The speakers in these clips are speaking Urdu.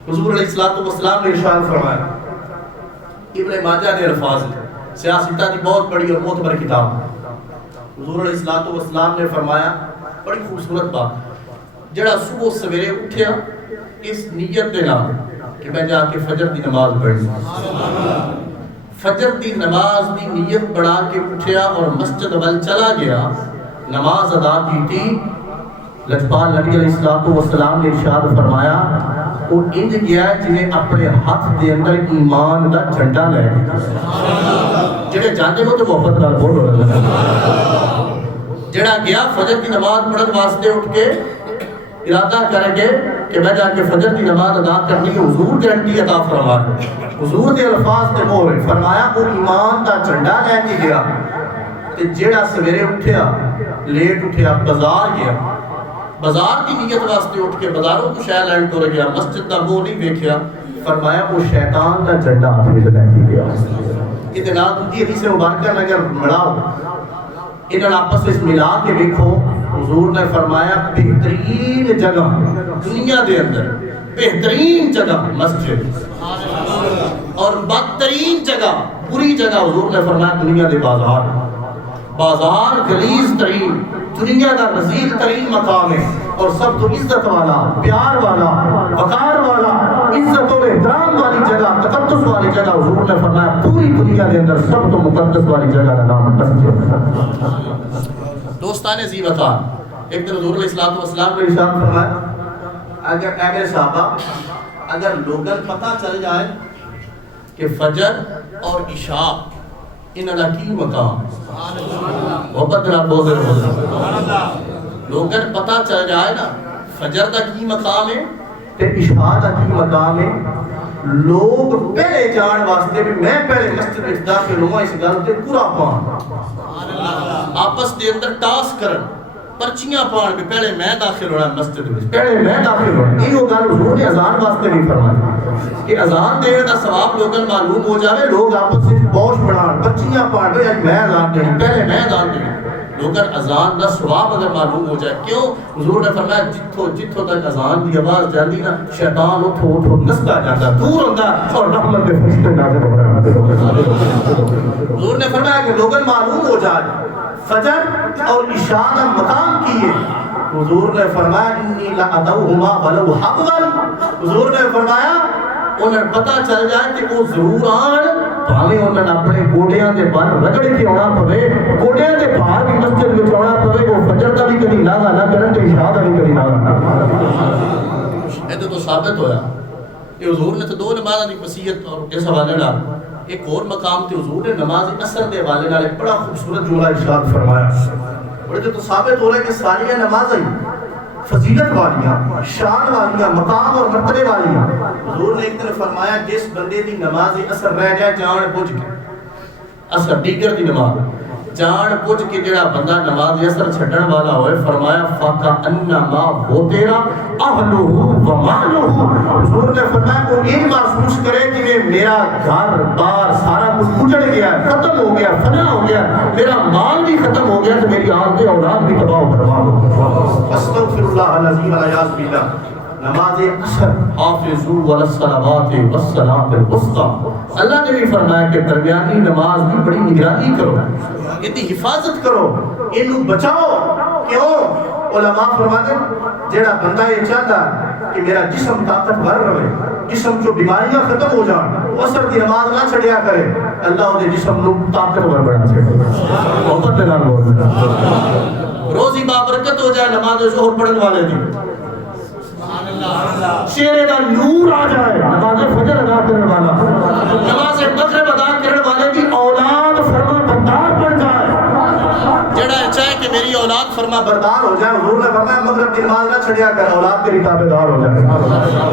حضور علیہ السلام نے ارشاد فرمایا، ابن ماجہ نے الفاظ سیاستہ کی بہت بڑی اور معتبر کتاب، حضور علیہ السلام نے فرمایا بڑی خوبصورت بات، جڑا صبح سویرے اٹھیا اس نیت دے نال کہ میں جا کے فجر دی نماز پڑھنی، فجر دی نماز دی نیت بڑھا کے اٹھیا اور مسجد ول چلا گیا، نماز ادا کی، لجپال نبی علیہ السلام نے ارشاد فرمایا وہ انج گیا جنہیں اپنے ہاتھ دے اندر ایمان دا جھنڈا لے جڑے جانے کو تو محبت نال بولو، جڑا گیا فجر کی نماز پڑھن واسطے اٹھ کے ارادہ کر کے کہ میں جا کے فجر کی نماز ادا کرنی، حضور گارنٹی عطا فرمائے، حضور دے الفاظ تے مہر فرمایا وہ ایمان دا جھنڈا لے کے گیا، تے جڑا سویرے اٹھیا لیٹ اٹھیا بازار گیا، بازار کی نیت واسطے اٹھ کے بازاروں کو شے لین ٹر گیا، مسجد دا منہ نہیں ویکھیا، فرمایا وہ شیطان دا جھنڈا ہاتھ وچ لے کے گیا۔ یہ نال دوجی حدیث مبارکہ اگر ملاؤ انہاں آپس وچ ملا کے ویکھو، حضور نے فرمایا بہترین جگہ دنیا دے اندر، بہترین جگہ مسجد اور بدترین جگہ بری جگہ حضور نے فرمایا دنیا دے بازار، بازار غلیظ ترین دنیا کا رذیل ترین مقام ہے اور سب تو عزت والا، پیار والا، وقار والا، عزت و احترام والی جگہ، تقدس والی جگہ، حضور نے فرمایا پوری دنیا کے اندر سب تو مقدس والی جگہ کا نام مسجد۔ دوستان زی وقار، ایک دن حضور علیہ السلام نے ارشاد فرمایا اگر اے میرے صحابہ اگر لوگوں پتہ چل جائے کہ فجر اور عشاء انہاں دا کی مقام، محبت نال بول دے، لوگوں پتہ چل جائے نا فجر دا کی مقام ہے تے عشاء دا کی مقام ہے، لوگ پہلے جان واسطے بھی میں پہلے مسجد وچ داخل ہوں اس گل تے پورا پان آپس دے اندر ٹاس کرن، پرچیاں پان بھی پہلے میں داخل ہونا مسجد وچ، پہلے میں داخل ہونا، یہ گل حضور نے اذان واسطے بھی فرمائی کہ اذان دینے دا ثواب لوگوں معلوم ہو جاوے، لوگ آپس وچ بوش بنان، پرچیاں پان بھی اج میں اذان دینی، پہلے میں اذان دینی، لوگوں اذان دا ثواب اگر معلوم ہو جائے، کیوں حضور نے فرمایا جتھوں تک اذان دی آواز جاندی نا شیطان اٹھو نستا جاتا، دور ہوندا اور رحمت دے فرشتے نازل ہو رہے ہیں۔ حضور نے فرمایا کہ لوگوں معلوم ہو جائے فجر اور عشاء کا مقام کیے، حضور نے فرمایا انی لأدعوہما ولو حبوا، حضور نے فرمایا انہیں پتہ چل جائے کہ وہ ضرور آن، بھاویں انہیں اپنے گوڑیاں دے بار رگڑ کے آنا پوے، گوڑیاں دے بار بھی مسجد وچ آنا پوے، وہ فجر کا بھی کبھی نازا نہ کرن تے عشاء کا بھی کبھی نازا نہ کرن۔ یہ تو ثابت ہویا کہ حضور نے تو دو نمازاں دی وصیت اور اس حوالے نال ایک اور مقام تے حضور نے نماز عصر دے حوالے نال ایک بڑا خوبصورت جملہ ارشاد فرمایا، اور یہ تو ثابت ہو رہا ہے کہ ساری نمازیں فضیلت والیاں، شان والیاں، مقام اور مرتبے والیاں۔ حضور نے ایک دن فرمایا جس بندے دی نماز عصر رہ جائے جان بوجھ کے، عصر دیگر دی نماز جان بوجھ کے جڑا بندہ نماز عصر چھڈن والا ہوئے، فرمایا فَكَأَنَّمَا هُوَ تیرا اہلُهُ وَمَالُهُ، حضور نے فرمایا وہ یہ محسوس کرے کہ میرا گھر بار سارا کچھ اجڑ گیا، ختم ہو گیا، فنا ہو گیا، میرا مال بھی ختم ہو گیا، تو میری آل اولاد بھی تباہ و برباد ہو گئی۔ استغفر اللہ العظیم والعیاذ باللہ۔ نماز عصر حافظوا علی الصلوات والصلاۃ الوسطی، اللہ نے بھی فرمایا کہ درمیانی نماز کی بڑی نگرانی کرو، اس کی حفاظت کرو، اینو بچاؤ۔ کیوں؟ علماء فرماتے ہیں جڑا بندہ یہ چاہتا کہ میرا جسم طاقتور رہے، جسم جو بیماریاں ختم ہو جان، وہ عصر کی نماز نہ چھڑیا کرے، اللہ دے جسم کو طاقتور بنا چھڑے، محبت دے نال بول، روزی بابرکت ہو جائے نماز ظہر پڑھن والے دی، چہرے کا نور آ جائے نماز فجر ادا کرنے والا، نماز مغرب ادا کرنے والے کی اولاد فرما بردار بن جائے، جڑا چاہے کہ میری اولاد فرما بردار ہو جائے، حضور نے فرمایا مغرب کی نماز نہ چھڑیا کر، اولاد تیری تابعدار ہو جائے،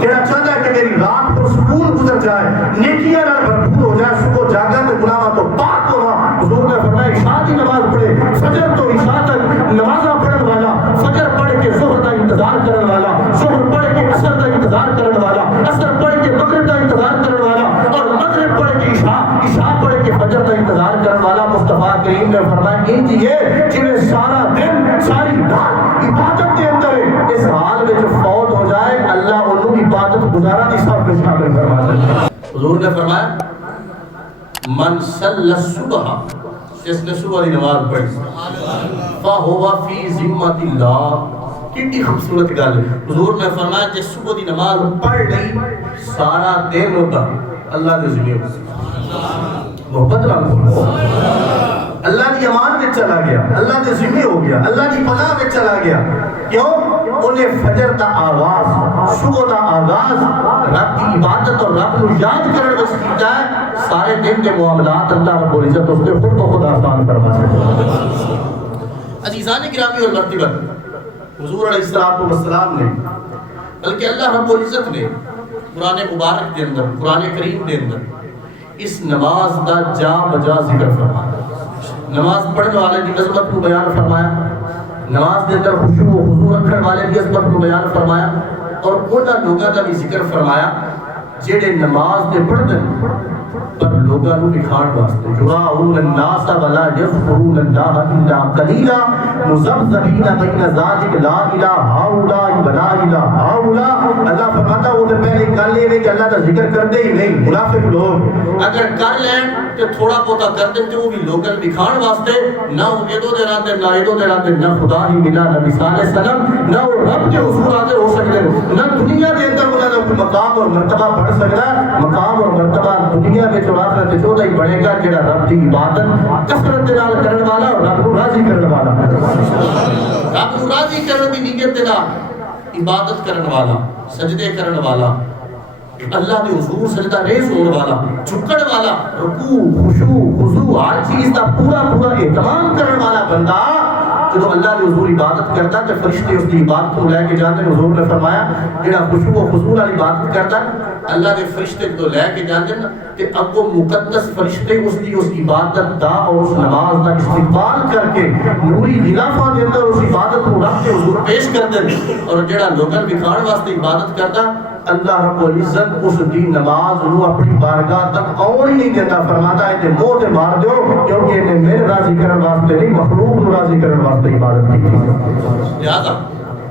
جڑا چاہتا ہے کہ میری رات پر سکون گزر جائے، نیکیاں نال بھرپور ہو جائے، صبح جاگا تو گناہوں تو پاک ہوا، حضور نے فرمایا عشاء کی نماز پڑھے، فجر تو عشاء تک نمازاں پڑھن والا، فجر پڑھ کے ظہر کا انتظار کرنے والا، ظہر پڑھ کے عصر کا انتظار کرنے والا، عصر پڑھ کے مغرب کا انتظار کرنے والا، اور مغرب پڑھ کے عشاء پڑھ کے فجر کا انتظار کرنے والا، مصطفیٰ کریم نے فرمایا انج یہ جنہیں سارا دن ساری رات عبادت کے اندر اس حال میں جو فوت ہو جائے اللہ انہوں عبادت گزارا نہیں سب کو شامل فرما دے. حضور نے فرمایا من صلی الصبح, جس نے صبح کی نماز پڑھی فہو فی ذمۃ اللہ. کتنی خوبصورت گل ہے. حضور نے فرمایا جس صبح کی نماز پڑھ لی سارا دن ہوتا اللہ کے ذمہ محبت رکھو, اللہ کی امان میں چلا گیا, اللہ کے ذمہ ہو گیا, اللہ کی پناہ میں چلا گیا. کیوں؟ انہیں فجر کا آغاز, صبح کا آغاز رب کی عبادت اور رب کو یاد کرنے میں کیتا ہے. سارے دن کے معاملات اللہ رب العزت اس نے خود بخود آسان فرما سکتا. عزیزان گرامی اور مرتبہ حضور علیہ السلام نے بلکہ اللہ رب العزت نے قرآن مبارک کے اندر, قرآن کریم کے اندر اس نماز کا جا بجا ذکر فرمایا. نماز پڑھنے والے کی عظمت کو بیان فرمایا, نماز کے اندر خشوع و خضوع رکھنے والے کی عظمت کو بیان فرمایا, اور انہاں لوگوں کا بھی ذکر فرمایا جڑے نماز دے پڑھتے پر لوگوں کو دکھاڑ واسطے یراؤن الناس ولا یذکرون اللہ الا قلیلا مذبذبین بین ذلک لا الہ ہؤلاء ولا الہ ہؤلاء. اللہ فرماتا وہ پہلے گل یہ کہ اللہ کا ذکر کرتے ہی نہیں. منافق لوگ اگر کر لیں تو تھوڑا بہت کر دیں تو وہ بھی لوگوں کو دکھاڑ واسطے, نہ ادو دے راتے نہ ادو دے راتے, نہ خدا ہی ملا نبی صلی اللہ علیہ وسلم, نہ وہ رب کے حضور حاضر ہو سکتے, نہ دنیا کے اندر انہوں نے کوئی مقام اور مرتبہ بڑھ سکتا. مقام اور مرتبہ دنیا میں جو آخرت چودہ ہی بڑھے گا جڑا رب کی عبادت کثرت نال کرنے والا اور رب کو راضی کرنے والا, رب کو راضی کرنے کی نیت کے نال عبادت کرنے والا, سجدے کرنے والا, اللہ کے حضور سجدہ ریز ہونے والا, جھکن والا, رکوع خشوع خضوع ہر چیز کا پورا پورا اہتمام کرنے والا بندہ جب اللہ کے حضور عبادت کرتا تو فرشتے اس کی عبادت کو لے کے جاتے ہیں. حضور نے فرمایا جڑا خشوع و خضوع والی عبادت کرتا اللہ کے فرشتے کو لے کے جاتے ہیں کہ اب وہ مقدس فرشتے اس کی اس عبادت دا اور اس نماز دا استقبال کر کے نوری غلافہ کے اندر اس عبادت کو رب کے حضور پیش کرتے ہیں. اور جڑا لوگوں دکھاڑ واسطے عبادت کرتا اللہ رب العزت اس دی نماز نو اپنی بارگاہ تک آن ہی نہیں دیتا. فرماتا ہے کہ منہ تے مار دیو کیونکہ انہیں میرے راضی کرنے واسطے نہیں مخلوق نو راضی کرنے واسطے عبادت کی تھی. لہذا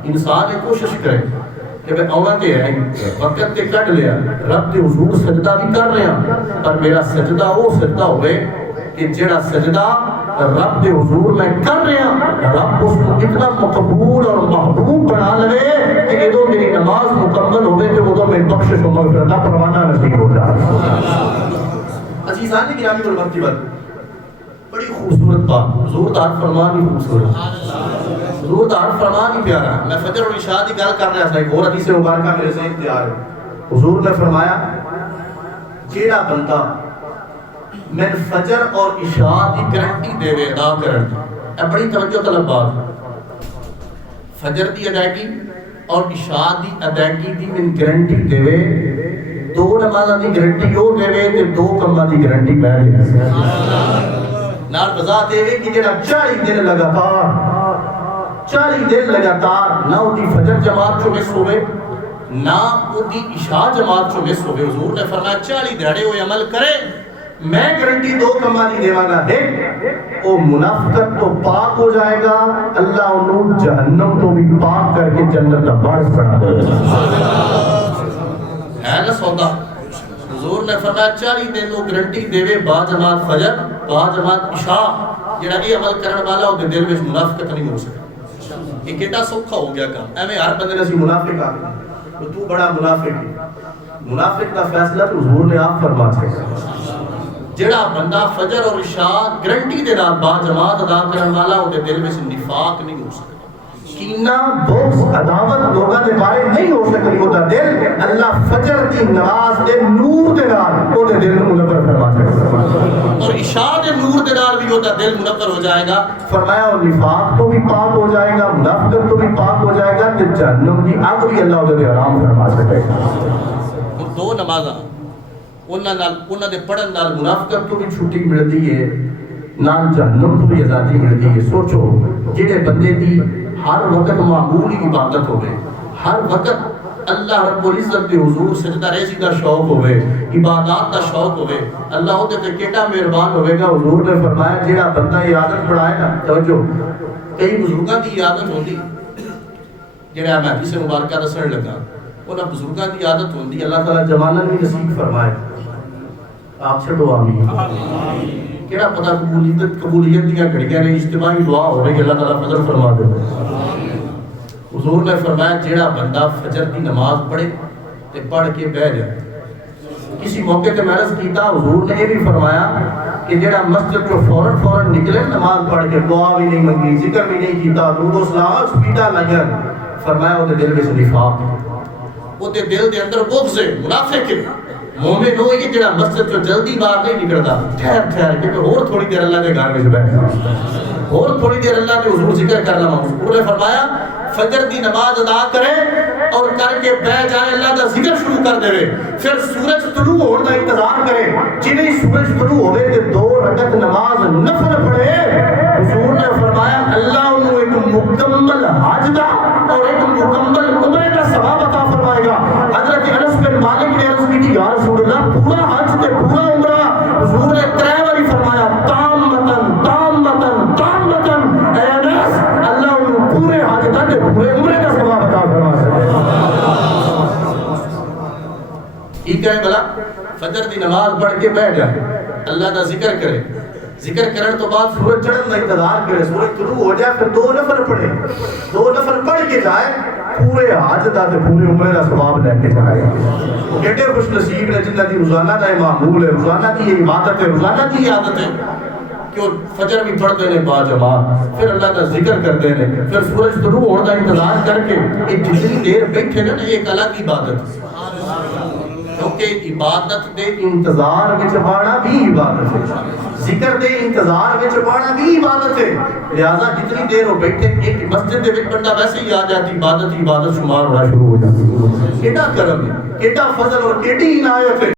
انسان یہ کوشش کرے کہ میں آنا تے ہے وقت تے کٹ لیا رب کے حضور سجدہ بھی کر رہے ہیں پر میرا سجدہ وہ سجدہ ہوئے کہ جڑا سجدہ رب کے حضور میں کر رہے ہیں رب اس کو اتنا مقبول اور محبوب بنا لے کہ ادو میری نماز مکمل ہوئے تو ادو میں بخشش و مغفرت کا پروانہ نصیب ہو جائے. عزیزان گرامی اور مرتبہ بڑی خوبصورت بات, حضور دا فرمان ہی خوبصورت, حضور دا فرمان ہی پیارا. میں فجر اور عشاء کی گل کر رہا تھا, ایک اور حدیث مبارکہ میرے ذہن تیار ہے. حضور نے فرمایا جیڑا بندہ میں فجر اور عشاء کی گارنٹی دے وے ادا کرن, اے بڑی توجہ طلب بات, فجر دی ادائیگی اور عشاء دی ادائیگی دی من guarantee they way, do نمازاں the guarantee او دے وے تے دو کماں دی گارنٹی میں دے نال بزا دے وے کہ جڑا 40 دن لگاتار نہ اودی فجر جماعت چوں مس ہوے نہ اودی عشاء جماعت چوں مس ہوے. حضور نے فرمایا 40 دہاڑے ہوئے عمل کرے میں گارنٹی دو کماں دی دیواں گا. ایک او منافقت تو پاک ہو جائے گا, اللہ انہوں جہنم تو بھی پاک کر کے جنت کا وارث بنا دے گا. ہے نا سودا. حضور نے فرمایا 40 دن وہ گارنٹی دے با جماعت فجر با جماعت عشاء جڑا یہ عمل کرنے والا وہ دل میں منافقت نہیں ہو سکتا. یہ کیٹا سوکھا ہو گیا کام, ایویں ہر بندے نے سی منافق آ گیا تو بڑا منافق ہے. منافق کا فیصلہ تو حضور نے آپ فرما چھڑیا. جڑا بندہ فجر اور عشاء گارنٹی دے نال با جماعت ادا کرنے والا وہ دل میں نفاق نہیں ہو سکتا, کینہ بغض عداوت لوگاں دے بارے نہیں ہو سکتی. وہ دل اللہ فجر دی نماز دے نور دے نال او دے دل نوں منور فرما سکتا اور عشاء دے نور دے نال بھی او دا دل منور ہو جائے گا. فرمایا اور نفاق تو بھی پاک ہو جائے گا, منافقت تو بھی پاک ہو جائے گا, تے جہنم دی اگ بھی اللہ دے حرام فرما سکے گا. دو نمازاں انہاں دے پڑھن نال منافقت تو بھی چھٹی ملدی ہے, نال جہنم تو بھی آزادی ملدی ہے. سوچو جڑے بندے دی ہر وقت معمولی عبادت ہوئے, ہر وقت اللہ رب العزت کے حضور سجدہ ریزی کا شوق ہوئے, عبادات کا شوق ہوئے, اللہ ہوتے تے کیٹا مہربان ہوئے گا. حضور نے فرمایا جیڑا بندہ یہ عادت پڑھائے نا, توجہ کئی بزرگاں دی عادت ہوتی جڑا میں حدیث مبارکہ دسن لگا انہاں بزرگاں دی عادت ہوندی اللہ تعالی جواناں بھی نصیب فرمائے آپ چھڑو آمین کیڑا پتہ قبولیت دیاں گھڑیاں نے اجتماعی دعا ہو رہی اللہ تعالی فضل فرما دے حضور نے فرمایا جیڑا بندہ فجر کی نماز پڑھے تے پڑھ کے بیٹھ جائے کسی موقع تے میں عرض کیتا حضور نے یہ بھی فرمایا کہ جیڑا مسجد کو فوراً نکلے نماز پڑھ کے دعا بھی نہیں منگی ذکر بھی نہیں کیتا درود و سلام سپیڈا لگن فرمایا وہ دل وچ نفاق وہ دل دے اندر بغض ہے منافق ہے مومن ہو یہ جڑا مسجد تو جلدی باہر نہیں نکلتا ٹھہر کے اور تھوڑی دیر اللہ کے گھر میں بیٹھا اور تھوڑی دیر اللہ کے حضور ذکر کر لما حضور نے فرمایا فجر دی نماز ادا کرے اور کر کے بیٹھ جائے اللہ کا ذکر شروع کر دے پھر سورج طلوع ہونے کا انتظار کرے جنہیں سورج طلوع ہوئے کہ 2 رکعت نماز نفل پڑھے حضور نے فرمایا اللہ انہوں ایک مکمل حج دا اور ایک مکمل عمرے کا ثواب عطا فرمائے گا حضرت انس بن مالک نے عرض کی تھی یا رسول اللہ پورا حج تے پورا عمرہ حضور نے 3 بار فرمایا تامتن تامتن تامتن اے انس اللہ انہوں پورے حج دا تے پورے عمرے کا ثواب عطا فرمائے یہ کہے بلا فجر دی نماز پڑھ کے بیٹھ جائے اللہ دا ذکر کرے ذکر کرنے تو بعد سورج چڑھنے کا انتظار کرے سورج طلوع ہو جائے پھر 2 نفل پڑھے 2 نفل پڑھ کے جائے پورے حج دا تے پورے عمرے دا ثواب لے کے جائے وہ کہتے ہیں خوش نصیب نے جنہ دی روزانہ دا معمول ہے روزانہ کی یہ عبادت ہے روزانہ کی یہ عادت ہے کہ وہ فجر بھی پڑھتے ہیں با جماعت پھر اللہ کا ذکر کرتے ہیں پھر سورج طلوع ہونے کا انتظار کر کے ایک جتنی دیر بیٹھے نا ایک الگ عبادت کیونکہ عبادت دے انتظار وچ پانا بھی عبادت ہے ذکر دے انتظار وچ پانا بھی عبادت ہے لہذا جتنی دیر ہو بیٹھے ایک مسجد دے وچ بندہ ویسے ہی آ جاتی عبادت شمار ہونا شروع ہو جاتی کیڑا کرم ہے کیڑا فضل اور کیڑی عنایت ہے